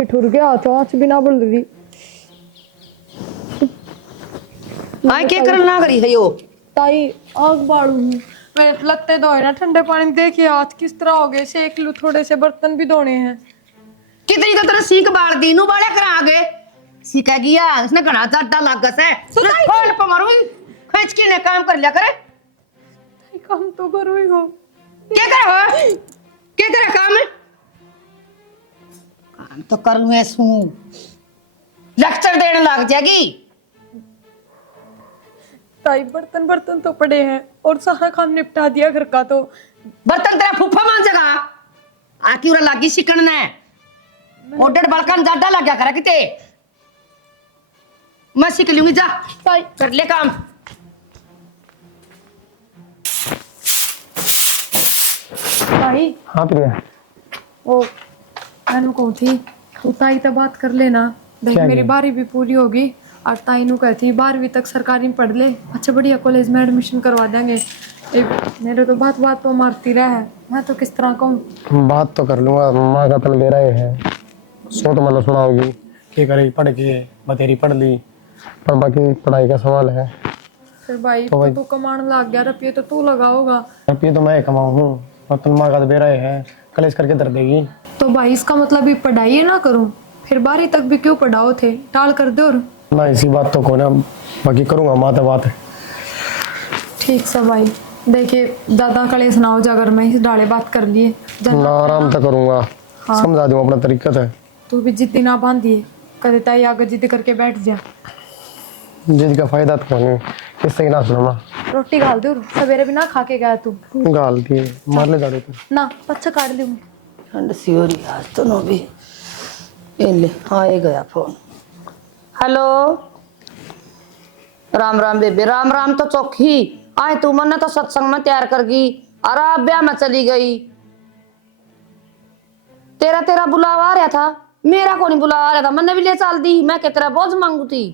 ठिठुर गया चौंच भी ना बोल रही। आए क्या करल ना करी है यो ताई आग बाड़ू हूँ मैं, लत्ते धोए ना ठंडे पानी में। देखिए आज किस तरह हो गए, सेक लूं, थोड़े से बर्तन भी धोने हैं। कितनी तो तेरा सीख बाल दी नु बाले करा आगे सीखा गया इसने घना ज्यादा लागस है सुताई फोन पे मारू खींच के ने काम कर लिया करे ताई काम तो करो ही हो। क्या करे काम काम तो करूं मैं सू लेक्चर देने लग जाएगी। ताई बर्तन बर्तन तो पड़े हैं और सारा काम निपटा दिया घर का। तो बर्तन तेरा फूफा मान जगा आकी उरा लागी सिकन ने ओडड़ बलकन ज्यादा लग गया करे किते मैं सीख लूंगी जा ताई कर ले काम। ताई हाँ प्रिया ओ मैंने कहो थी तो ताई तो बात कर लेना। देख क्या मेरी ये? 12वीं भी पूरी होगी और ताई नु कहती 12वीं तक सरकारी में पढ़ ले, अच्छा बढ़िया कॉलेज में एडमिशन करवा देंगे। मेरे तो बात बात तो मारती रहे, मैं तो किस तरह कहूँ। बात तो कर लूंगा, माँ का तन मेरा ही है। सो तो मैंने सुना होगी कि करे पढ़ के बतेरी पढ़ ली, पर बाकी पढ़ाई का सवाल है। फिर भाई तो भाई तू कमाने लग गया, रुपये तो तू लगाओगा। रुपये तो मैं कमाऊँ हूँ और तुम माँ का तो मेरा ही है, कलेश करके दर देगी। तो भाई इसका मतलब ये पढ़ाई ना करूँ, फिर 12वीं तक भी क्यों पढ़ाओ थे, टाल कर दो। और ना इसी बात तो को ना बाकी करूँगा माँ तो बात है। ठीक सा भाई देखिए दादा कलेश ना हो जा, अगर मैं इस डाले बात कर लिए ना आराम तो करूँगा, हाँ। समझा दूँ अपना तरीका है। तू भी जिद्दी ना बांधिए, कदे ताई आगे जिद करके बैठ जा। जिद का फायदा तो नहीं, किससे ना सुना। रोटी गाल दो, सवेरे भी ना खा के गया तू। गाल दिए मार ले जा रही तू ना पच्छा काट दूँ। ठंड सी हो रही आज तो नो भी ये ले हाँ ये गया फोन। हेलो राम राम बेबे राम राम तो चौखी आए तू मन तो सत्संग में तैयार कर गई अरे ब्याह में चली गई। तेरा तेरा बुलावा आ रहा था, मेरा को नहीं बुलावा आ रहा था, मैंने भी ले चल दी। मैं क्या तेरा बोझ मांगू थी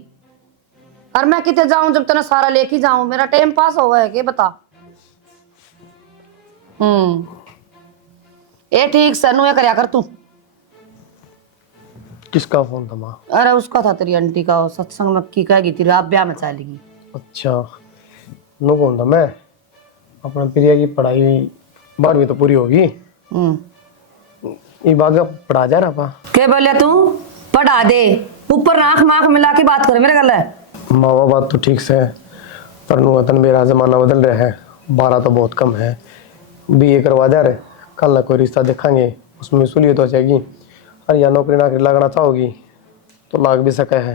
और मैं कितने जाऊं जब तेना सारा लेके जाऊं, मेरा टाइम पास हो गया के बता। ये ठीक सनु करया कर तू। किसका फोन था माँ? अरे उसका था तेरी आंटी का, सत्संग में की कहेगी तेरी आप ब्याह में चलेगी। अच्छा नो कौन था मैं? अपना प्रिया की पढ़ाई 12वीं तो पूरी होगी, ये बात पढ़ा जा रहा पा। क्या बोले तू पढ़ा दे ऊपर आंख मांख मिला के बात कर मेरे गल है। मावा बात तो ठीक से है पर नुतन मेरा जमाना बदल रहा है, 12 तो बहुत कम है, BA करवा जा रहे, कल ना कोई रिश्ता देखेंगे उसमें सुलियत हो जाएगी और या नौकरी नाकरी लगना चाहोगी तो लाग भी सके है।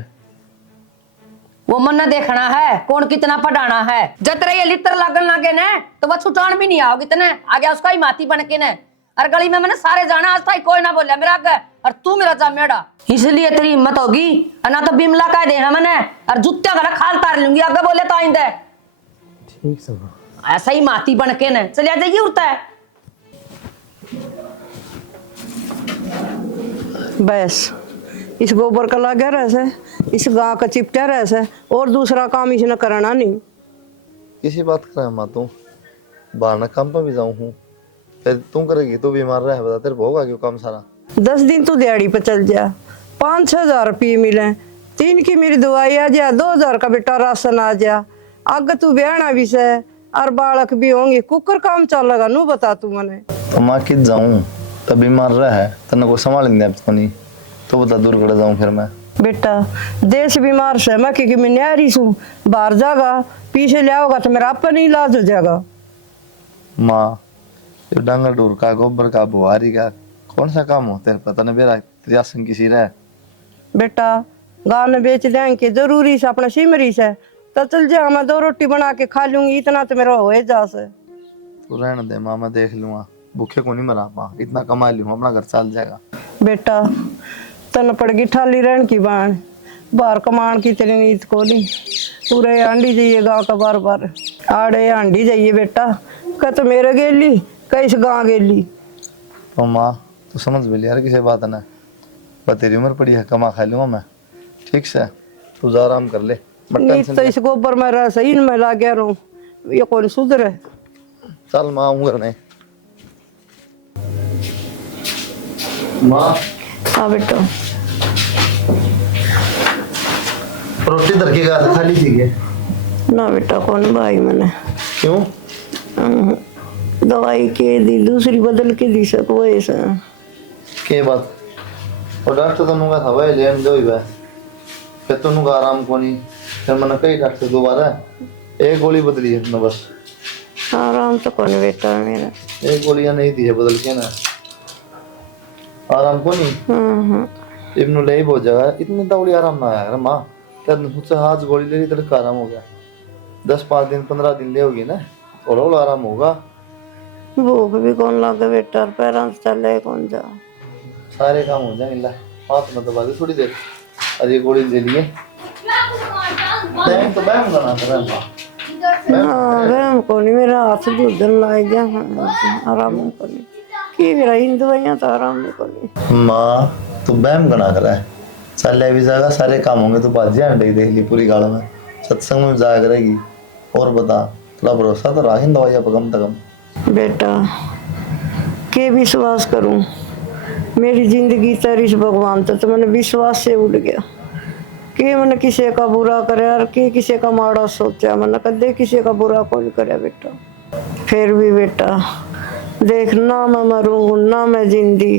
वो मन देखना है कौन कितना पढ़ाना है, जब तेरा ये लिटर लगन लगे न तो वह छुटान भी नहीं आओगी तेने आगे उसका ही माती बन के न। और गली में मैंने सारे जाना आज था कोई ना बोला मेरा आगे और तू मेरा जामेड़ा, इसलिए तेरी हिम्मत होगी ना तो बिमला कह देना मैंने और जूते का खाल तार लूंगी आगे बोले तो आइंदे। ठीक से ऐसा ही माती बन के न चलिए जाइए उड़ता है। बस इस गोबर का लगा रहे, इस गांव का चिपटा रहे और दूसरा काम इसने कराना नहीं। किसी बात कर माँ तू बाहर ना काम पर भी जाऊँ हूँ, फिर तू करेगी तो बीमार रहे बता तेरे होगा क्यों काम सारा। 10 दिन तो दिहाड़ी पे चल जा, 5-6 हजार रुपये मिले, 3 की मेरी दवाई आ जा, 2 हजार का बेटा राशन आ जा, आगे तू ब्याहना भी से और बालक भी होंगे, कुकर काम चलेगा नू बता तू मने। तो माँ कित जाऊँ तब बीमार रहे तेने को संभाल नहीं तो बता दूर कर जाऊँ फिर मैं। बेटा देश बीमार से मैं क्योंकि मैं न्यारी हूँ, बाहर जागा पीछे ले आओगा तो मेरा अपन ही इलाज हो जाएगा। माँ ये डांगर डूर का गोबर का बुहारी का कौन सा काम होता है पता नहीं मेरा रियासन किसी रहे। बेटा गाँव में बेच देंगे कि जरूरी से अपना सिमरी से तो चल जा, मैं 2 रोटी बना के खा लूंगी, इतना तो मेरा हो जा से। तू रहने दे माँ मैं देख लूंगा, भूखे को नहीं मरा माँ, इतना कमा लूँ अपना घर चल जाएगा। बेटा तन पड़गी ठाली रहन की बाण, बाहर कमान की तेरी नीत को नहीं, पूरे आंडी जाइए गाँव का बार बार आड़े आंडी जाइए बेटा, कह तो मेरे गेली कह इस गाँव गेली। तो माँ तू समझ भी यार किसी बात ना, पर तेरी उम्र पड़ी है कमा खा लूंगा मैं, ठीक से तू जा आराम कर ले। नीत तो इस गोबर में रह सही में ला गया रहूं, ये कौन सुधरे। चल माँ आऊंगा नहीं। माँ हाँ बेटा रोटी दर की गात खाली थी के ना बेटा कौन भाई मैंने क्यों? दवाई के दी दूसरी बदल के दी सको ऐसा के बात और डॉक्टर तो नुका था भाई लेन दो ही भाई फिर तो नुका आराम को नहीं फिर मैंने कई डॉक्टर दोबारा एक गोली बदली है ना बस आराम तो कौन बेटा मेरा एक गोलियां नहीं दी है बदल के ना आराम को नहीं इब्नु ले हो जाएगा इतनी दौड़ी आराम ना आया माँ क्या मुझसे हाथ गोली ले ली तो आराम हो गया 10-5 दिन 15 दिन ले होगी ना थोड़ा थोड़ा आराम होगा भूख भी कौन लगे बेटा पैरों से चले कौन जा सारे काम हो जाएंगे ला हाथ में दबा दे थोड़ी देर अरे गोली ले लिए तो बैम करना था हाँ वहम को नहीं मेरा हाथ दूधन लाए गया आराम को नहीं की मेरा इन दवाइयाँ तो आराम को नहीं माँ तू बैम गना करा है चल भी जाएगा सारे काम होंगे तो बाजियाँ हटाई देख ली पूरी गाड़ में सत्संग में जाया करेगी और बता थोड़ा भरोसा तो राहिन दवाइयाँ पर कम से कम बेटा के विश्वास करूं मेरी जिंदगी तरीस भगवान तो मैंने विश्वास से उड़ गया कि मैंने किसी का बुरा करे और कि किसी का माड़ा सोचा मैंने कदे किसी का बुरा कौन करे बेटा फिर भी बेटा देख ना मैं मरूं ना मैं जिंदी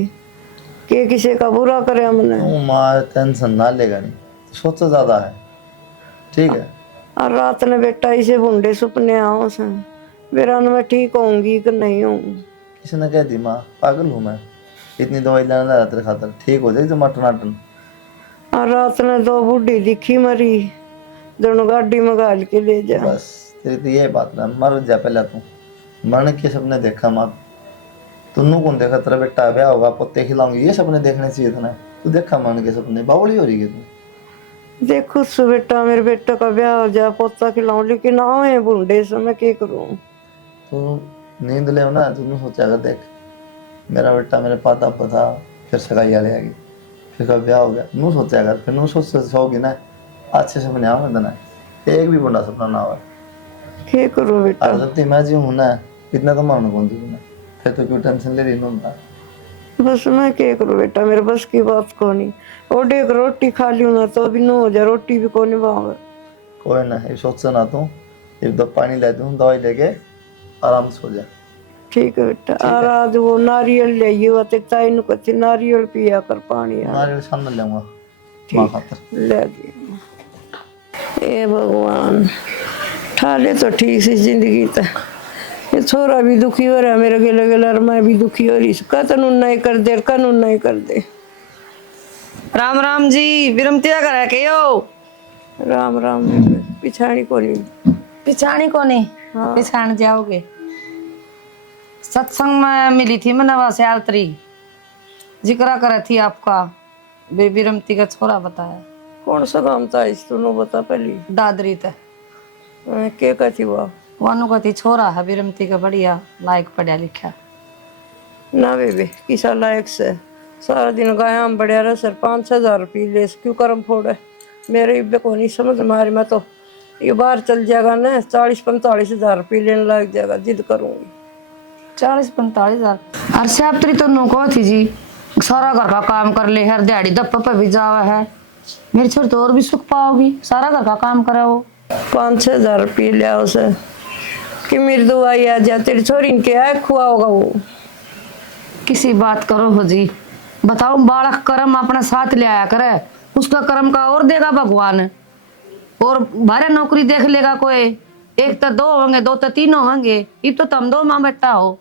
कि किसी का बुरा करे हमने माँ टेंशन ना लेगा नहीं सोचा ज्यादा है ठीक है और रात ने बेटा इसे बुंडे सपने आओ से मेरा मैं ठीक होंगी कि नहीं होंगी किसी ने कह दी माँ पागल हूँ मैं इतनी दवाई लेना रहा तेरे खातर ठीक हो जाएगी तो टनाटन और रात ने 2 बूढ़ी दिखी मरी दोनों गाड़ी में गाल के ले जा बस तेरी तो ये बात ना मर जा पहले तू मरने के सपने देखा माँ तुन्नू कौन देखा तेरा बेटा ब्याह होगा पोते खिलाऊंगी ये सपने देखने चाहिए था ना तू देखा मरने के सपने बावली हो रही है तू देखो सु बेटा मेरे बेटे का ब्याह हो जाए पोता खिलाऊं लेकिन आओ है बूढ़े से मैं क्या करूं तू नींद ले ना तू सोचा कर देख मेरा बेटा मेरे पाता पता फिर सगाई आ जाएगी फिर कब ब्याह हो गया नू सोचा कर फिर नू सोगी ना अच्छे सपने आओ ना एक भी बड़ा सपना ना हो क्या करूं बेटा और जब मैं जी हूँ ना इतना तो मारना कौन थी फिर तो क्यों टेंशन ले रही ना बस मैं क्या करूं बेटा मेरे बस की बात को नहीं और एक रोटी खा लूं ना तो भी न हो जाए रोटी भी को नहीं भावे कोई ना ये सोच ना तू एक दो पानी ले दूँ दवाई लेके आराम से हो जा ठीक है बेटा और आज वो नारियल ले आइए वो ताई नु कहती नारियल पिया कर पानी यार नारियल सामने लूंगा माँ खातर ले दिया ए भगवान ठाले तो ठीक सी जिंदगी तो ये छोरा भी दुखी हो रहा है मेरे गिले गिले और मैं भी दुखी हो रही कानून नहीं कर दे कानून नहीं कर दे राम राम जी विरमतिया करे के यो राम राम पिछाड़ी को नहीं पिछाणी को नहीं हाँ। पिछाण जाओगे सत्संग में मिली थी मैं नवा से आलतरी जिक्र करे थी आपका विरमती का छोरा बताया कौन सा काम था इस दोनों बता पहली दादरी ते के कहती वो वानु का थी छोरा है विरमती का बढ़िया लायक पढ़ा लिखा ना बेबे किसा लायक से सारा दिन गाया हम बढ़िया रहा सर 5-6 रुपये ले क्यों कर्म फोड़े मेरे इब्बे को नहीं समझ मारी मैं तो ये बाहर चल जाएगा ना 40-45 हजार रुपये लेने लग जाएगा जिद करूंगी 40-45 हजार अरसे आप तो नो को थी जी सारा घर का काम कर ले हर दिहाड़ी दप्पा पे भी जावा है मेरी छोरी तो और भी सुख पाओगी सारा घर का काम करे वो 5-6 हजार रुपये लिया उसे कि मेरी दवाई आ जाए तेरी छोरी के आए खुआ होगा वो किसी बात करो हो जी बताओ बालक कर्म अपना साथ ले आया करे उसका कर्म का और देगा भगवान और भारे नौकरी देख लेगा कोई एक तो 2 होंगे 2 तो 3 होंगे ये तो तुम 2 माँ बेटा हो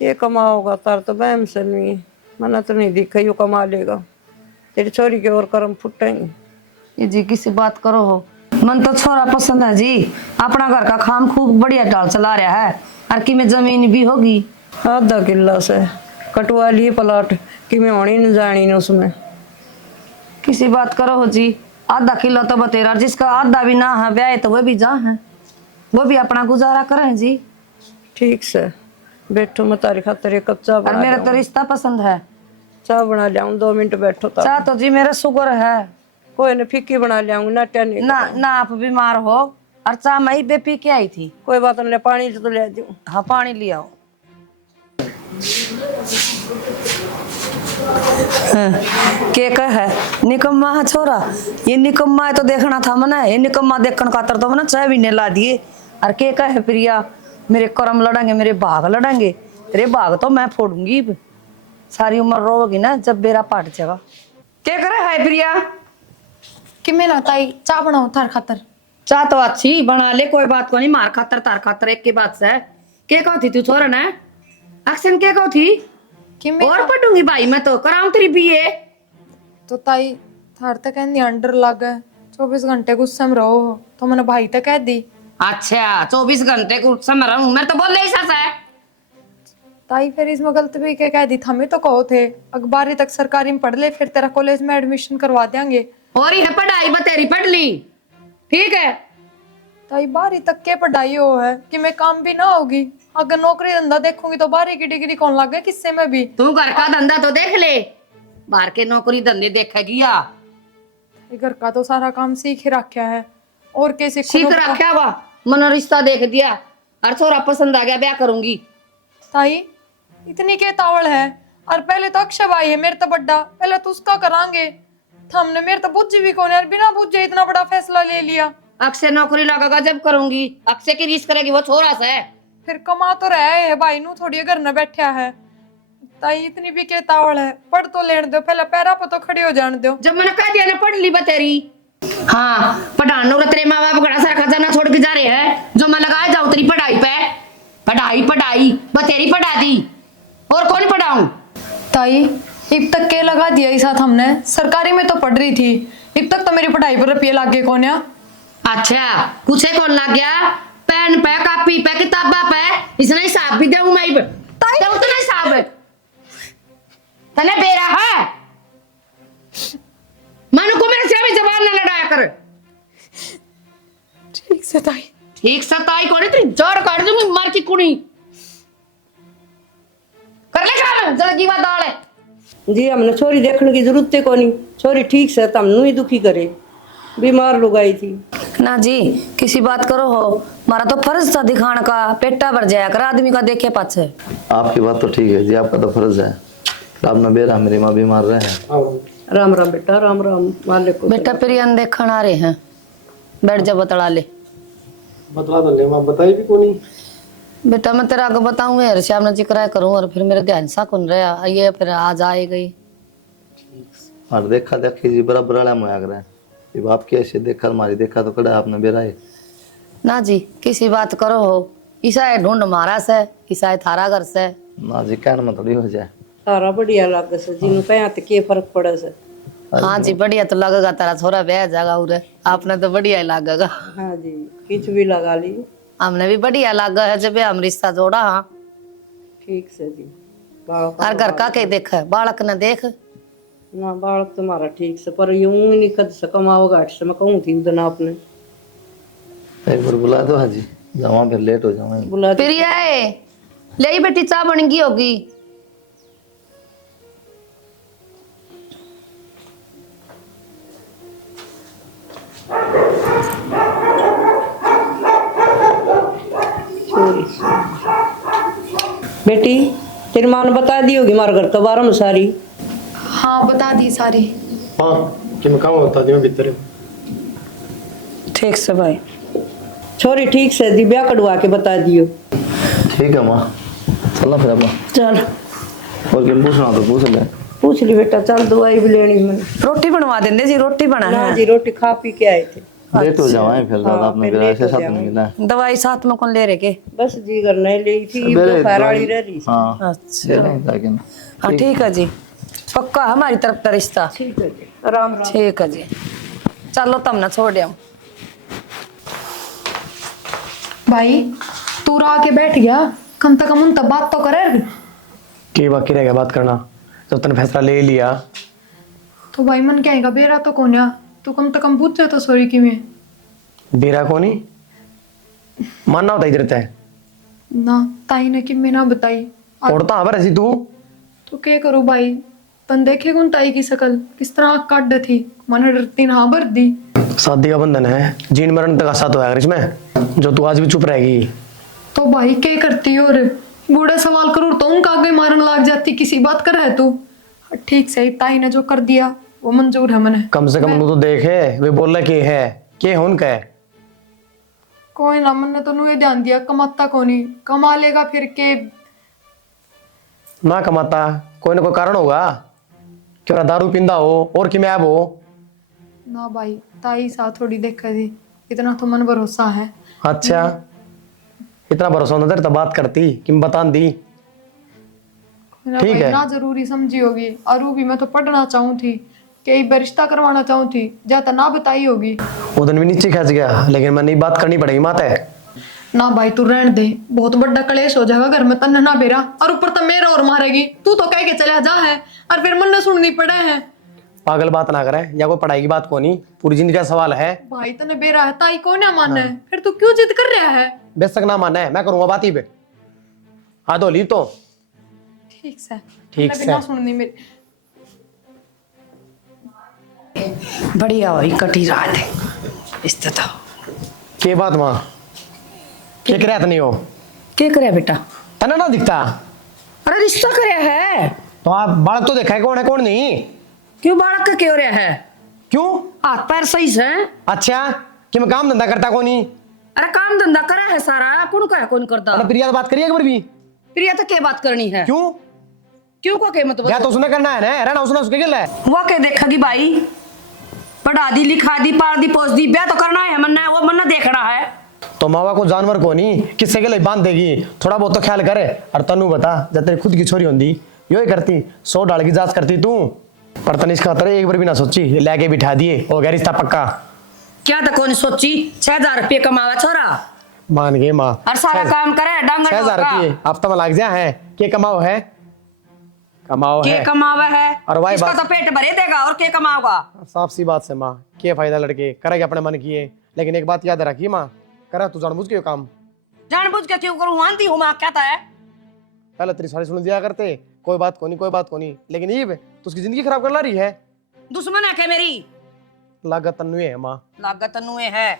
के कमाओगा तार तो बहम से नहीं मना तो नहीं दिखा यू कमा लेगा तेरी छोरी के और कर्म फुटेंगे ये जी किसी बात करो हो मन तो छोरा पसंद है जी अपना घर का काम खूब बढ़िया डाल चला रहा है और की में जमीन भी होगी आधा किला से कटवा लिए प्लाट कि मैं होनी न जानी न उसमें किसी बात करो हो जी आधा किलो तो बतेरा जिसका आधा भी ना है ब्याह तो वो भी जा है वो भी अपना गुजारा करें जी ठीक से बैठो मैं तारी खातर एक कप चाय और बना मेरा लियाऊं। तो रिश्ता पसंद है चाय बना लियाऊं 2 मिनट बैठो चाह तो जी मेरा शुगर है कोई न फीकी बना लियाऊंगी ना टेन ना आप बीमार हो और चाह मैं ही बेपी के आई थी कोई बात नहीं पानी तो ले दूं हाँ पानी लिया के कह है निकम्मा है छोरा, ये निकम्मा है तो देखना था मना, ये निकम्मा देखने खातर तो मना 6 महीने ला दिए। और के कह है प्रिया मेरे कर्म लड़ेंगे, मेरे भाग लड़ेंगे, तेरे भाग तो मैं फोड़ूंगी। सारी उम्र रोगी ना जब बेरा पाट जाएगा। क्या करे है प्रिया? कि मैं ताई चाय बनाओ थार खातर। चाह तो अच्छी बना ले, कोई बात को नहीं, मार खातर तार खातर एक की बात से। के कहो थी तू छोरा ना एक्शन के कहो थी कि मैं और पटूंगी भाई, मैं तो कराऊं तेरी बीए। तो ताई थार तक कहनी अंडर लग गए 24 घंटे गुस्से में रहो, तो मैंने भाई तक कह दी। अच्छा 24 घंटे गुस्से में रहूं मैं तो बोल रही सस है। ताई फिर इसमें गलत भी क्या कह दी, हमें तो कहो थे 12वीं तक सरकारी में पढ़ ले, फिर तेरा कॉलेज में एडमिशन करवा देंगे। और ही है पढ़ाई बतेरी पढ़ ली, ठीक है। ताई 12वीं तक के पढ़ाई हो है कि मैं काम भी ना होगी, अगर नौकरी धंधा देखूंगी तो 12वीं की डिग्री कौन लग गए किससे में भी। तू घर का धंधा तो देख ले, बाहर के नौकरी धंधे देखेगी या घर का तो सारा काम सीख ही रखा है, और कैसे सीख रखा हुआ। मनो रिश्ता देख दिया और छोरा पसंद आ गया, ब्याह करूंगी। ताई इतनी के तावड़ है, और पहले तो अक्षय भाई है मेरे तो बड्डा, पहले तो उसका करांगे। हमने मेरे तो बुझ भी कौन यार, बिना बुझे इतना बड़ा फैसला ले लिया। अक्षय नौकरी लगेगा जब करूंगी, अक्षय की रीस करेगी वो छोरा से। फिर कमा तो रहा है भाई नू, थोड़ी घर न बैठा है। ताई इतनी भी के तावड़ है, पढ़ तो लेने दो, पहले पैरा पर तो खड़ी हो जाने दो। जब मैंने कह दिया ना पढ़ ली बतेरी। हाँ पढ़ानो तेरे माँ बाप बड़ा सारा खजाना छोड़ के जा रहे हैं, जो मैं लगाए जाऊं तेरी पढ़ाई पे। पढ़ाई पढ़ाई बतेरी पढ़ा दी, और कौन पढ़ाऊं? ताई अब तक के लगा दिया इस साथ हमने, सरकारी में तो पढ़ रही थी, अब तक तो मेरी पढ़ाई पर रुपये लागे कौन या। अच्छा कुछ कौन लग गया? पेन पे कॉपी पे किताबा पे, इसने हिसाब भी दूं मैं। ताई उतना हिसाब है तने बेरा है, मानो को मेरे से भी जबान ना लड़ाया कर। ठीक से ताई, ठीक से ताई कोनी तेरी जड़ काट दूंगी मार की कुड़ी। कर ले काम जल्दी बात दाल है जी। हमने छोरी देखने की जरूरत है कोनी, छोरी ठीक से तमनु ही दुखी करे, बीमार लुगाई थी ना जी। किसी बात करो हो, मारा तो फर्ज था दिखाने का, पेटा भर जाया कर आदमी का देखे पाछे। आपकी बात तो ठीक है जी, आपका तो फर्ज है। अब ना बेरा मेरी माँ बीमार रहे हैं। राम राम बेटा, राम राम मालिक को। बेटा प्रियन देखण आ रहे हैं, बैठ जा बतला ले। बतला दो ले मां, बताई भी कोनी। बेटा मैं तेरा आगे बताऊंगा यार, श्याम ने जिक्र करूं और फिर मेरे ध्यान सा कौन रहा ये, फिर आज आए गई और देखा देखी जी बराबर वाला मोया कर रहे हैं। ये बाप की ऐसे देखा मारी देखा तो कड़ा आपने बेरा है ना जी। किसी बात करो हो, ईसा ढूंढ मारा से, ईसा थारा घर से ना जी, कहने में थोड़ी हो जाए। सारा बढ़िया लगे से जिन कहा तो के फर्क पड़े से। हाँ जी बढ़िया तो लगेगा, तेरा छोरा ब्याह जाएगा उरे, आपने तो बढ़िया ही लगेगा। हाँ जी किच भी लगा ली, हमने भी बढ़िया लगा है जब हम रिश्ता जोड़ा। हाँ ठीक से जी। बालक और घर का के देख, बालक ने देख ना, बालक तुम्हारा ठीक से, पर यूं ही नहीं कद से कमाओगा हट से। मैं कहूँ थी उधर आपने एक बार बुला दो। हाँ जी जावा, फिर लेट हो जाऊंगा। बुला दी। प्रिया है ले बेटी चाय बन गई होगी। बेटी तेरी माँ ने बता दी होगी मार घर तो बारह में सारी। हाँ बता दी सारी। हाँ कि मैं काम बता दिया भीतर। ठीक से भाई, छोरी ठीक से दी, ब्याह कटवा के बता दियो। ठीक है माँ, चलो फिर अपना। चल और क्या पूछना तो पूछ ले। पूछ ली बेटा, चल दवाई भी लेनी मैंने। रोटी बनवा देंगे जी, रोटी बना ना है जी रोटी खा पी के आए थे। लेट हो जाए फिर ज्यादा, हाँ, आपने फिर फिर लेट ऐसे हो साथ जाएंगे। में मिला है। दवाई साथ में कौन ले रहे के? बस जी घर नहीं ली थी, सवेरे तो वाली रह रही। हाँ अच्छा ले लेंगे जाके ना। हाँ ठीक है जी, पक्का हमारी तरफ का रिश्ता। ठीक है जी, राम राम। ठीक है जी, चलो तब ना छोड़ दिया। भाई तू रो आके बैठ गया, कम से कम उन तब बात तो करे। कि बाकी रह गया बात करना, जब तूने फैसला ले लिया। तो भाई मन क्या है बेरा तो कौन या, तू कम से कम पूछ तो सॉरी कि मैं बेरा कोनी मानना होता इधर तय ना, ताई ने कि मैं ना बताई। उड़ता हबर ऐसी तू। तो क्या करूँ भाई, तन देखे कौन ताई की शकल किस तरह आँख काट थी, मन डरती ना भर दी। शादी का बंधन है, जीन मरण तक साथ होगा इसमें, जो तू आज भी चुप रहेगी। तो भाई क्या करती और बूढ़ा सवाल करूँ तो उनका आगे मारने लग जाती, किसी बात कर है तू। ठीक से ताई ने जो कर दिया वो मंजूर है मने। कम से कम नू तो देखे वे बोल के है के हुन का है। कोई ना, मैंने तो नु ये ध्यान दिया कमाता कोनी, कमा लेगा फिर के। ना कमाता कोई ना कोई कारण होगा, क्यों ना दारू पींदा हो और कि मैं अब हो। ना भाई, ताई सा थोड़ी देखा थी, इतना तो मन भरोसा है। अच्छा इतना भरोसा होता तो बात करती कि मैं बता दी। मेरा ठीक भाई है। ना जरूरी समझी होगी, और वो भी मैं तो पढ़ना चाहूँ थी, कई बार रिश्ता करवाना चाहूँ थी, ज्यादा ना बताई होगी। वो दिन भी नीचे खच गया, लेकिन मैंने बात करनी पड़ेगी माता है। ना भाई तू रहने दे, बहुत बड़ा कलेश हो जाएगा घर में, तन्ने ना बेरा, और ऊपर तो मेरा और मारेगी। तू तो कह के चला जा है और फिर मन सुननी पड़े है। पागल बात ना करे, या कोई पढ़ाई की बात को नहीं, पूरी जिंदगी का सवाल है। भाई तने बेरा है, ताई को ना माने है, फिर तू क्यों जिद कर रहा है? बेशक ना माना है, मैं करूंगा बात ही पे। हाँ तो ली तो ठीक से, ठीक तन्ने से। बिना सुननी मेरी। बढ़िया हुई कटी रात है इस तो के बात माँ के करत नहीं हो क्या करे बेटा? तना ना दिखता। अरे रिश्ता करे है तो आप बालक तो देखा है कौन है कौन नहीं। क्यों बालक का क्यों रहा है? क्यों? हाथ पैर सही से? अच्छा कि मैं काम धंधा करता कौन नहीं। अरे काम धंधा करा है सारा, कौन का है कौन करता? अरे प्रिया तो बात करिए एक बार भी। प्रिया तो क्या बात करनी है? क्यों? क्यों को के मतलब या तो उसने करना है ना, रहना उसने उसके गिल है। वो क्या देखेगी भाई? पढ़ा दी लिखा दी पाल दी पोस दी, ब्याह तो करना है मन्ना, वो मन्ना देखना है। तो मावा को जानवर को नहीं किससे के लिए बांध देगी, थोड़ा बहुत तो ख्याल करे। और तनु बता, जब तेरी खुद की छोरी होंगी यो ही करती, 100 डाल की जांच करती तू। पर तनिष खातर एक बार भी ना सोची, लेके बिठा दिए हो गया रिश्ता पक्का। क्या तो कौन सोची 6000 रुपये कमावा छोरा, मान गए माँ। और सारा काम करे डांगर 6000 रुपये हफ्ता में लग जा है, के कमाओ है, कमाओ के है। कमावा है और वाई इसका बात- तो पेट भरे देगा और के कमाओगा। साफ सी बात से माँ, के फायदा लड़के करेगा अपने मन किए। लेकिन एक बात याद रखी माँ, करा तू जानबूझ के काम। जानबूझ के क्यों करूं, आंधी हूं मां कहता है। पहले तेरी सारी सुन दिया करते, कोई बात को नहीं कोई बात को नहीं, लेकिन ये तो उसकी जिंदगी खराब कर ला रही है। दुश्मन है क्या मेरी? लागत तन्नु है माँ। लागत नुए है,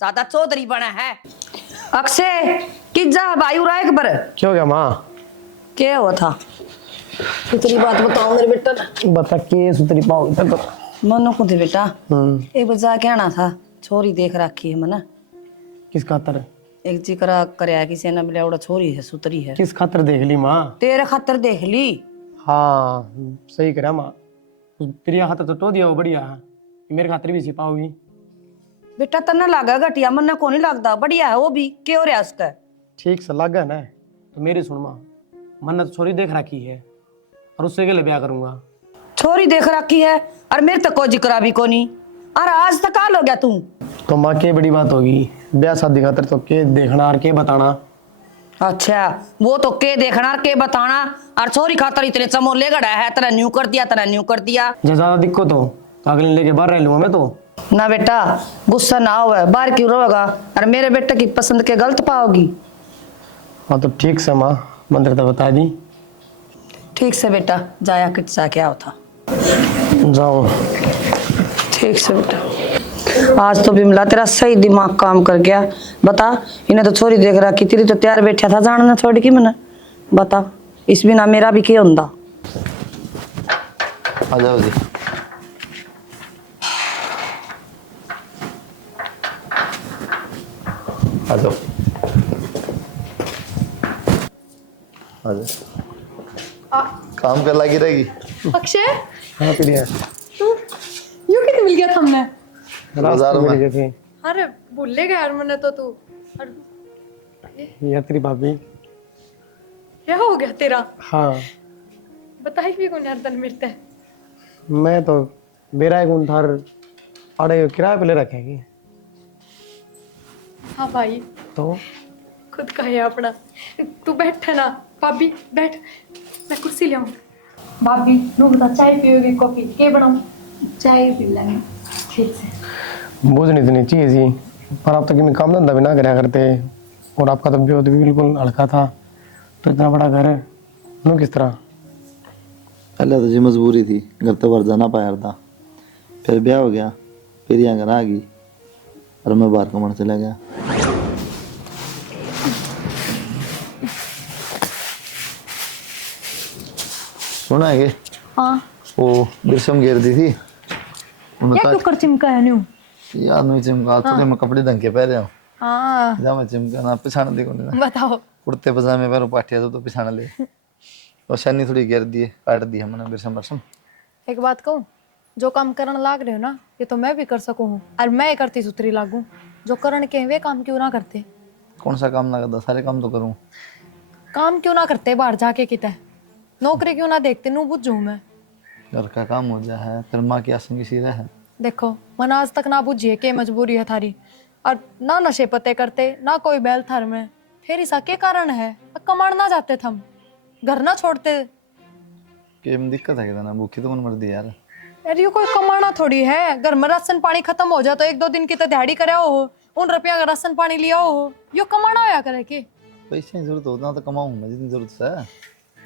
ज्यादा चौधरी बना है। अक्षय किज्जा भाई उरा एक बार क्या हो गया माँ? क्या हुआ था? तेरी बात बताओ मेरे बेटा। बता के सुतरी पाओ तो। मनो को थी बेटा, एक बार जाके आना था, छोरी देख रखी है मना। किस खातर? एक जिक्र करया किसी ने बोला उड़ा छोरी है सुतरी है। किस खातर देख ली माँ? तेरे खातर देख ली। हाँ सही करा माँ, प्रिया खातर तो टो दिया वो बढ़िया है, मेरे खातर भी सिपाओगी। बेटा तन्ना लागा घटिया, मन्ना को नहीं लगता, बढ़िया है वो भी। क्या हो रहा है उसका? ठीक से लग गया ना तो मेरी सुन माँ, मन तो छोरी देख रखी है और उससे के लिए ब्याह करूंगा। छोरी देख रखी है और मेरे तक कोई जिक्र भी को नहीं। अरे आज तक काल हो गया तू। तो माँ के बड़ी बात होगी, ब्याह शादी खातर तो के देखना और के बताना। अच्छा वो तो के देखना और के बताना, और छोरी खातर इतने चमोले गड़ा है, तेरा न्यू कर दिया तेरा न्यू कर दिया। जब ज्यादा दिक्कत हो तो अगले लेके बाहर रह लूंगा मैं तो। ना बेटा गुस्सा ना हो, बाहर क्यों रोएगा, और मेरे बेटे की पसंद के गलत पाओगी। हाँ तो ठीक से माँ, मंदिर तो बता दी। ठीक से बेटा जाया किट जाके आओ था। जाओ। ठीक से बेटा। आज तो बिमला तेरा सही दिमाग काम कर गया। बता इन्हें तो छोरी देख रहा कि तेरी तो तैयार बैठा था जानना छोड़ के मैंने। बता इस बिना मेरा भी क्या होंदा। आ जाओ जी। आ जाओ आ जाओ, काम कर लगी रहेगी। अक्षय हाँ प्रिया, तू यूं कितने मिल गया था हमने? रास्ते में मिल गए थे। अरे भूले गया यार मैंने तो। तू या तेरी भाभी। क्या हो गया तेरा? हाँ बताई भी कौन यार तन मिलता है। मैं तो मेरा एक उनथार अड़े किराए पे ले रखेंगे। हाँ भाई तो खुद का है अपना। तू बैठ ना भाभी, बैठ, मैं कुर्सी ले आऊं। भाभी नो बता, चाय पियोगी कॉफी के बनाऊं? चाय पी लेंगे। ठीक से बोझ नहीं इतनी चीज ही, पर आप तक इन काम धंधा भी ना कराया करते, और आपका तो भी बिल्कुल हल्का था, तो इतना बड़ा घर है नो किस तरह? पहले तो जी मजबूरी थी, घर तो बाहर जाना पाया था, फिर ब्याह हो गया, फिर यहाँ घर आ गई और मैं बाहर कमाने चला गया। सुना है कि हाँ वो बिरसम गिर दी थी या क्यों कर चिमका है न्यू यार नहीं चिमका तो मैं कपड़े ढंग के पहन रहा हूँ हाँ जा मैं चिमका ना पिछाड़ देखो ना बताओ कुर्ते पजामे पैरों पाटिया तो पिछाड़ ले और शनि थोड़ी गिर दी काट दी हमने बिरसम बरसम एक बात कहूँ जो काम करने लाग रहे हो ना ये तो मैं भी कर सकूँ हूँ और मैं करती सुथरी लागू जो करण के वे काम क्यों ना करते कौन सा काम ना करता सारे काम तो करूँ काम क्यों ना करते बाहर जाके किते नौकरी क्यों ना देखते नू बुझू मैं घर का काम हो जा है फिर माँ की आसन की सीरा है देखो मन आज तक ना बुझिए के मजबूरी है थारी और ना नशे पते करते ना कोई बैल थार में फिर ऐसा के कारण है कमाण ना जाते थम घर ना छोड़ते कि दिक्कत है ना भूखी तो मन मर दी यार यार ये कोई कमाना थोड़ी है घर में राशन पानी खत्म हो जाए तो एक दो दिन की तो दिहाड़ी करे हो उन रुपया का राशन पानी लिया हो यो कमाना होया करे के पैसे की जरूरत होता तो कमाऊँ मैं जितनी जरूरत है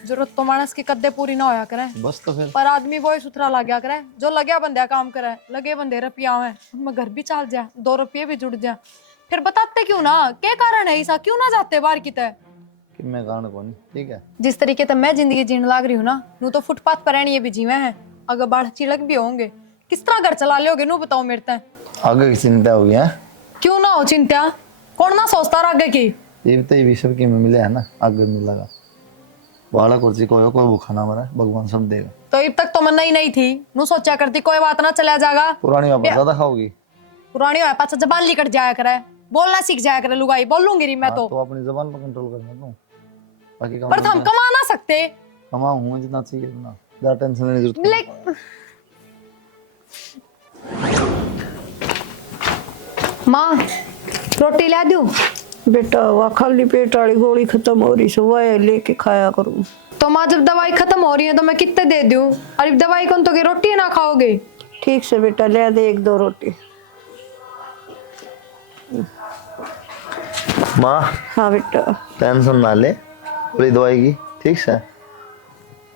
जरूरत तो मानस की कद्दे पूरी ना होया करे बस तो फिर पर आदमी वो ही सुथरा लग गया करे जो लगे बंदे काम करे लगे बंदे रुपया में उनमें घर भी चल जाए 2 रुपये भी जुड़ जाए फिर बताते क्यों ना क्या कारण है ऐसा क्यों ना जाते बाहर की तय कि मैं कारण कौन ठीक है जिस तरीके से मैं जिंदगी जीने लाग रही हूँ ना नू तो फुटपाथ पर रहनी भी जीवे हैं अगर बाढ़ चिड़क भी होंगे किस तरह घर चला लोगे नू बताओ मेरे तय आगे की चिंता होगी है क्यों ना हो चिंता कौन ना सोचता आगे की ये तो ये सब की में मिले है ना आगे मिलेगा वाला कुर्सी कोई भूखा ना मरा भगवान सब देगा तो अब तक तो मन नहीं थी नू सोचा करती कोई बात ना चला जाएगा पुरानी वापस ज्यादा खाओगी पुरानी हो पाछा जबान लिकट जाया करे बोलना सीख जाया करे लुगाई बोल लूंगी री मैं तो तो अपनी जबान पर कंट्रोल करना तो बाकी काम पर हम कमा ना सकते कमाऊंगा जितना चाहिए उतना ज्यादा टेंशन लेने की जरूरत लाइक माँ रोटी ला दूं बेटा वह खाली पेट वाली गोली खत्म हो रही सुबह लेके खाया करूँ तो माँ जब दवाई खत्म हो रही है तो मैं कितने दे दूं और दवाई कौन तो की रोटी ना खाओगे ठीक से बेटा ले दे 1-2 रोटी माँ हाँ बेटा टेंशन ना ले पूरी दवाई की ठीक से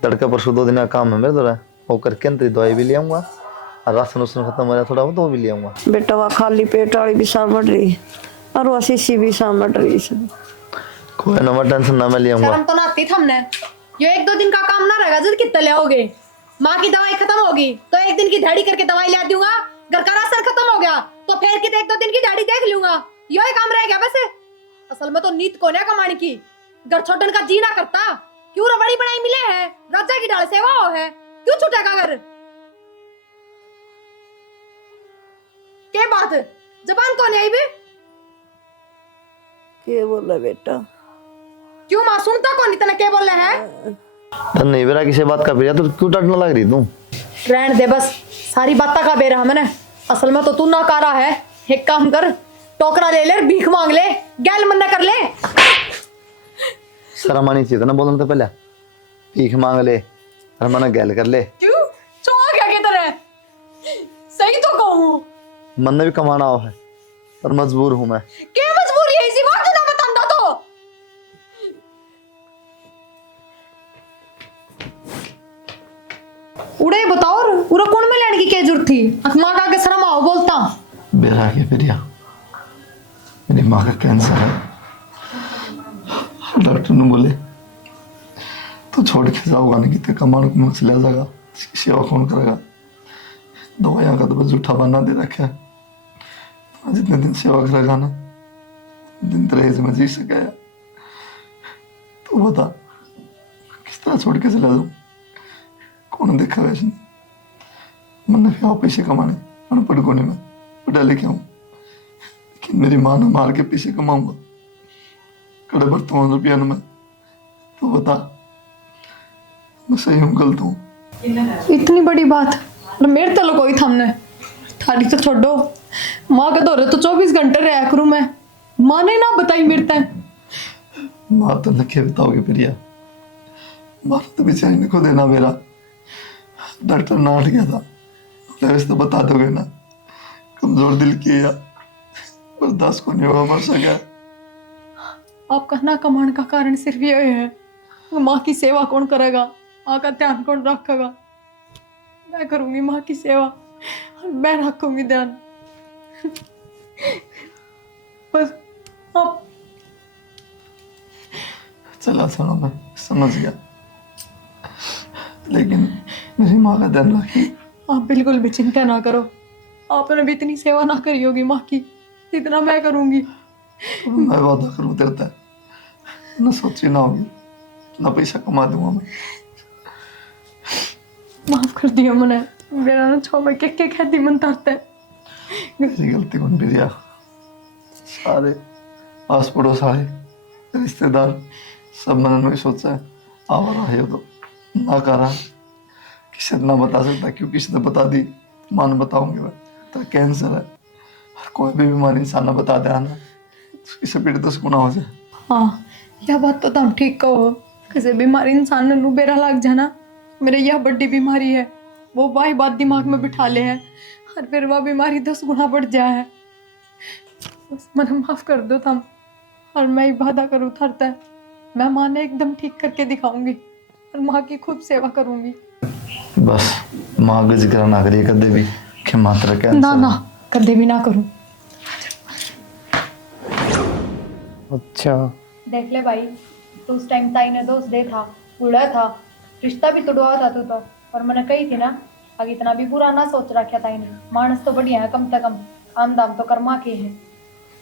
तड़का परसों 2 दिन का काम है मेरे तो वो करके अंतरी दवाई भी ले आऊंगा और राशन उसन खत्म हो रहा थोड़ा वो भी ले आऊंगा बेटा वह खाली पेट वाली भी सामट रही और वह शीशी भी सामट रही सब कोई ना मैं टेंशन ना मैं ले आऊंगा शर्म तो ना आती हमने ये 1-2 दिन का काम ना रहेगा जल्द कितने ले आओगे माँ की दवाई खत्म होगी तो 1 दिन की दिहाड़ी करके दवाई ला दूंगा घर का राशन खत्म हो गया तो फिर कितने 1-2 दिन की दिहाड़ी देख लूंगा यही काम रह गया वैसे असल में तो नीत को ना कमाने की घर छोड़ने का जी ना करता क्यों रे बड़ी बनाई मिले है राजा की डाल सेवा हो है क्यों छूटेगा घर क्या बात जबान कौन है बे के बोला बेटा क्यों माँ सुनता कौन इतना क्या बोल रहे हैं तो नहीं बेरा किसी बात का प्रिया तो क्यों डरने लग रही तू रहने दे बस सारी बात का बेरा मैंने असल में तो तू ना कारा है एक काम कर टोकरा ले ले भीख मांग ले गैल मन्ना कर ले शर्म आनी चाहिए था ना बोलने तो पहले भीख मांग ले और मना गैल कर ले क्यों चौंक क्या कहता है सही तो कहूँ मन ने भी कमाना हो है पर मजबूर हूं मैं क्या मजबूरी है इसी बात ना बतांदा तो उड़े बताओ पूरा कौन में लेने की क्या जरूरत थी माँ का शर्म आओ बोलता बेरा के प्रिया मेरी माँ का कैंसर है डॉक्टर ने बोले तो छोड़ के जाओगा नहीं कितने कमाने को मुझसे ले जाएगा सेवा कौन करेगा दवाइयाँ का तो बस झूठा बना दे रखा है जितने दिन सेवा करेगा ना दिन तरह में जी सके तो बता किस तरह छोड़ के चला जाऊँ कौन देखा वैसे मैंने फिर आओ पैसे कमाने मैंने पढ़कोने में पढ़ा लिखे हूँ कि मेरी माँ ने मार के पैसे कमाऊंगा कड़े बर्तमान रुपया में तो बता मैं सही हूँ गलत हूँ इतनी बड़ी बात मेरे तलो कोई थमने थारी तो छोड़ो माँ के दौरे तो 24 घंटे रहा करूँ मैं माँ ने ना बताई मेरे तय माँ तो लखे बताओगे प्रिया माँ तो बेचारी ने को देना मेरा डॉक्टर ना हट गया था वैसे तो बता दोगे ना कमजोर दिल की है बर्दाश्त को नहीं होगा मर सका आपका ना कमाने का कारण सिर्फ ये है माँ की सेवा कौन करेगा माँ का ध्यान कौन रखेगा मैं करूंगी माँ की सेवा मैं रखूंगी ध्यान बस आप चला सुनो मैं समझ गया लेकिन मेरी माँ का ध्यान रखी। आप बिल्कुल भी चिंता ना करो, आपने भी इतनी सेवा ना करी होगी माँ की जितना मैं करूंगी। मैं वादा करूँ तेरे तक, ना सोची ना होगी, ना पैसा कमा दूंगा मैं। माफ कर दियो मने, मेरा ना छो में के खेती मन तरता है। मेरी गलती कौन प्रिया, सारे आस पड़ोस वाले रिश्तेदार सब मन में सोचा है आवारा है तो ना करा, किसी ने ना बता सकता, क्यों किसी ने बता दी मान बताऊंगी मैं तो कैंसर है। और कोई भी बीमारी इंसान ने बता दिया ना, उसकी स्पीड 10 गुना हो जाए। हाँ, यह बात तो तुम ठीक कहो। किसी बीमारी इंसान ने बेरा लग जाना, मेरे यह बड़ी बीमारी है, वो वाही बात दिमाग में बिठा ले है और फिर वह बीमारी 10 गुना बढ़ जाए है। बस मन माफ कर दो तुम, और मैं ही वादा करूँ थरता है, मैं माँ ने एकदम ठीक करके दिखाऊंगी और माँ की खूब सेवा करूंगी। बस माँ का जिक्र ना करिए कदे भी कि मात्र कैंसर ना ना, कदे भी ना करूं। अच्छा, देख ले भाई, तो उस टाइम ताई ने दोस्त दे था, बुरा था, रिश्ता भी तोड़वा था तू तो। और मैंने कही थी ना, आगे इतना भी बुरा ना सोच रखा ताई ने, मानस तो बढ़िया है, कम से कम काम दाम तो कर्मा के है।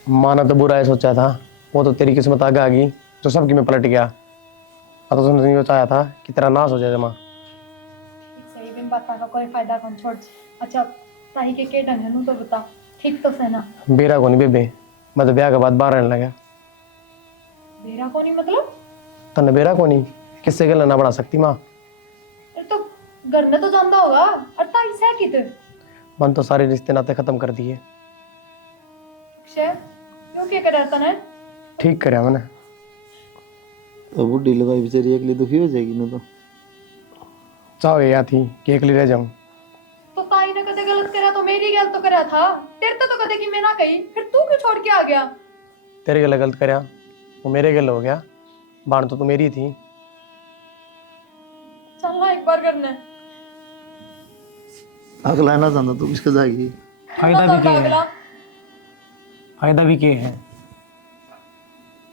माँ ने तो बुरा है सोचा था, वो तो तेरी किस्मत आगे आ गई तो सबकी में पलट गया। अब तो तुमने ये चाहा था कि तेरा नाश हो जाए जमा। सही बिन बात का कोई फायदा कौन छोड़। अच्छा, ताई के ढंग है नू तो बता, ठीक तो से ना? बेरा को नहीं बेबे, मैं तो ब्याह के बाद बाहर रहने लगा। बेरा को नहीं मतलब? तन्ने बेरा को नहीं, किससे गल ना बना सकती माँ। अरे तो घर में तो जानता होगा, और ताई से कित मन तो सारे रिश्ते नाते खत्म कर दिए। अक्षय, क्यों क्या कर रहा है? ठीक करे मैंने। तो बुढ़ी लगाई बेचारी अगली दुखी हो जाएगी ना, तो चाहो या थी कि अकेली रह जाऊं। तो ताई ने कदे गलत करा तो मेरी गलत तो करा था, तेरे तो कदे की मैं ना कही, फिर तू क्यों छोड़ के आ गया? तेरे गल गलत करया, वो मेरे गल हो गया, बाण तो तू मेरी थी। चल ना एक बार करना है। अगला ना जानता तू किसके जाएगी। फायदा भी क्या है, अगला फायदा भी क्या है।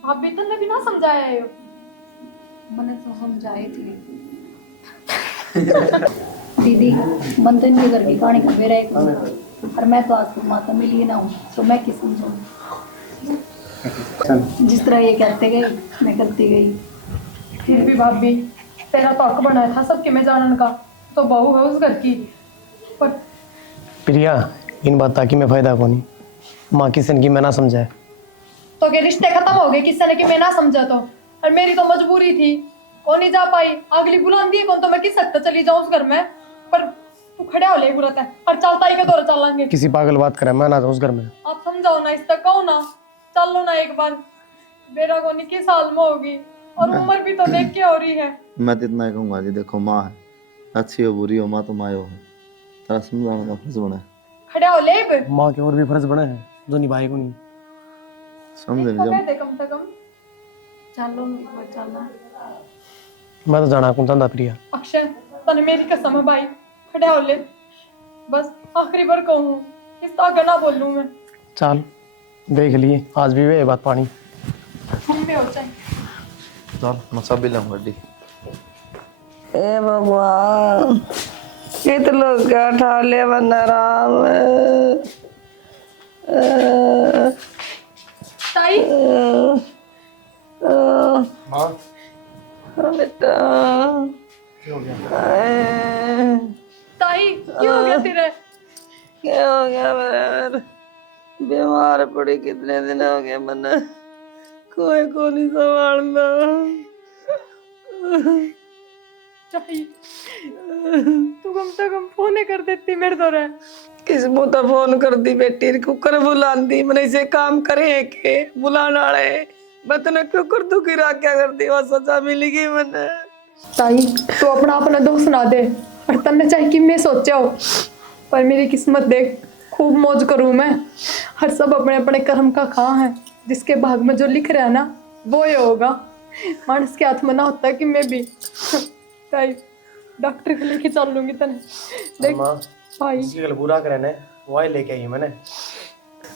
आप भी तो ने भी ना समझाया है। मैंने तो समझाए थे दीदी, मन तो इनके घर की कहानी का मेरा एक और मैं तो आज माता मिली ना हूँ, तो मैं किस समझूँ। जिस तरह ये कहते गए मैं करती गई। फिर भी भाभी, तेरा तो हक बनाया था सबके में जानन का, तो बहू है उस घर की। पर प्रिया, इन बात की मैं फायदा को नहीं, माँ किसन की मैं ना समझाए। तो के रिश्ते खत्म हो गए किसने कि मैं ना समझा तो, और मेरी तो मजबूरी थी, कौन नहीं जा पाई। अगली बुलान दी कौन, तो मैं किस हद तक चली जाऊं उस घर में। पर तू खड़ा हो ले बुरा है, और चलता ही के दौरे चल लेंगे। किसी पागल बात करे मैं ना उस घर में। आप समझाओ ना, इस तक कहो ना, चल लो ना एक बार। बेरा को निकी साल में होगी और उम्र भी तो देख के हो रही है। मैं तो इतना ही कहूंगा जी, देखो माँ है, अच्छी हो बुरी हो, माँ तो माँ हो है, तेरा समझाने का फर्ज बना है। खड़ा हो ले बे। माँ के और भी फर्ज बने हैं जो निभाए को नहीं। समझ नहीं कह जब दे कम से कम, चलो एक बार चलना। मैं तो जाना कौन चाहता प्रिया। अक्षय, तने मेरी कसम है भाई, खड़ा हो ले, बस आखिरी बार कहूँ, इस आगे ना बोलूँ मैं। चल देख लिए आज भी वे बात पानी। हम भी हो जाए। चल मैं सब भी लाऊंगा डी। ए भगवान, कित लोग क्या ठाले बंदा राम। ताई, माँ बेटा ताई क्यों हो गया तेरे? क्या हो गया मेरे? बीमार पड़ी कितने दिन हो गए, मन कोई को नहीं संभालना। ताई, तू कम से कम फोन कर देती मेरे तो रहे। किस्मो तो फोन कर दी बेटी, कुकर बुलांदी मैंने इसे काम करे के बुलाने वाले बतना कुकर दुखी रहा क्या कर दी, वो सजा मिलेगी मैंने। ताई, तू अपना अपना दोस्त ना दे, और तन्ने चाहे कि मैं सोचा हो, पर मेरी किस्मत देख, खूब मौज करूँ मैं। हर सब अपने अपने कर्म का खा है, जिसके भाग में जो लिख रहा है ना वो ही होगा। मानस के हाथ में ना होता कि मैं भी। ताई, डॉक्टर को लेके चल लूंगी तने। देख भाई, गल बुरा करे ने वही लेके आई मैंने।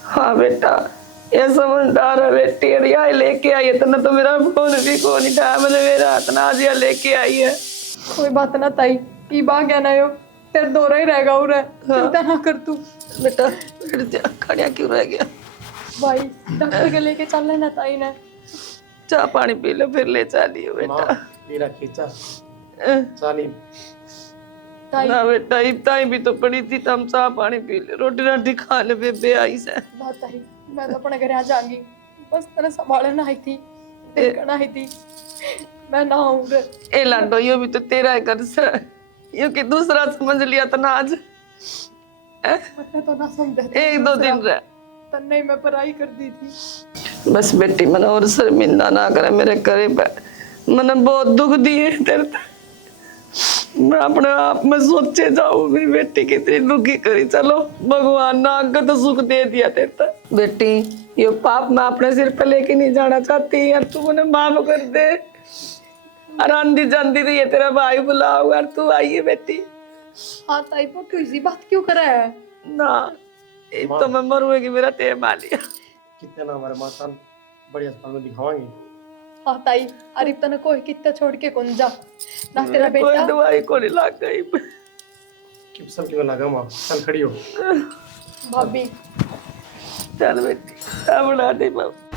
हाँ बेटा, ये समझदार है बेटी, अरे लेके आई है, तने तो मेरा फोन भी को नहीं था, मैंने मेरा हाथ ना दिया लेके आई है। कोई बात ना ताई की बा गया ना यो तेरे दोरा ही रहेगा उरे चिंता ना कर तू बेटा बैठ जा, खड़िया क्यों रह गया? भाई डॉक्टर के लेके चल लेना ताई ने चाह पानी पी लो फिर ले चलियो बेटा। मेरा खींचा अह, चाली ताई ना बेटा इतना भी तो पड़ी थी, तम चाह पानी पी ले, रोटी राटी खा ले, बेबे आई से। ना ताई मैं तो अपने घर आ जाऊंगी बस तेरे संभालने आई थी देखना आई थी मैं ना आऊंगा ए लाडो यो भी तो तेरा घर से, यो कि दूसरा समझ लिया तो ना आज मैंने तो ना समझा एक दो दिन रह। तन्ने मैं पढ़ाई कर दी थी बस बेटी मन और शर्मिंदा ना करे मेरे करे पे, मैंने बहुत दुख दिए तेरे ते। मैं अपने आप में सोचे जाऊं मेरी बेटी कितनी दुखी करी। चलो भगवान ने आगे तो सुख दे दिया तेरे ते। बेटी ये पाप मैं अपने सिर पे लेके नहीं जाना चाहती यार, तू मुझे माफ कर दे। और आंधी जाती रही है तेरा भाई बुलाओ यार, तू आई है बेटी। हाँ ताई पर तू इसी बात क्यों कर रहा है ना एक तो मैं मरूंगी मेरा तेल मालिया। कितने ना हमारे माता बड़े अस्पताल में दिखावाएंगे। हाँ ताई अरे तने कोई कितना छोड़ के कौन जा ना तेरा कोई बेटा दवाई को नहीं लग गई। किप्सन की में लगा माँ, चल खड़ी हो। भाभी चल बेटी बना दे बाबू।